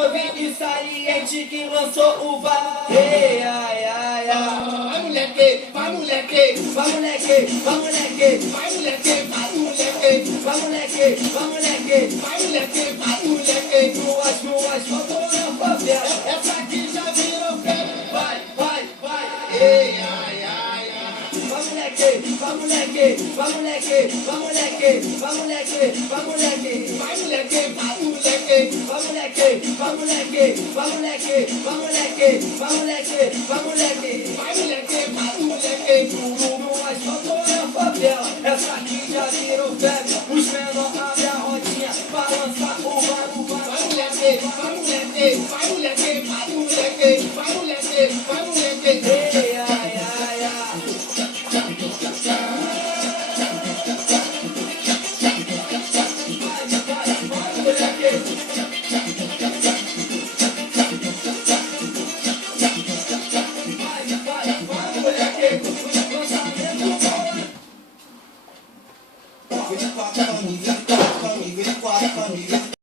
novinho e saliente que lançou o vai. Ai, ai, ai. Vai moleque, vai moleque, Vai moleque, vai moleque, vai moleque, vai moleque, vai moleque, vai moleque. vai moleque, vai moleque. Duas, faltou na favela. Essa aqui já virou febre. Vai, vai, vai. Ei, ai, ai, ai. Vai moleque, vai moleque, vai moleque, vai moleque, vai moleque, vai moleque. Vai moleque, vai moleque. Vai moleque, vai moleque, vai moleque, vai moleque, vai moleque, vai moleque. Vai moleque, vai moleque. No asfalto na favela, essa aqui já virou febre. Os menor abrem a rodinha, balança o barulho. Vai moleque, vai moleque, vai moleque, vai moleque, vai moleque, vai moleque. Ei, ai, ai, ai. Vai, moleque. Vai, moleque. Lançamento bom. Vem quatro pra mim, vem quatro pra mim, vem quatro pra mim, vem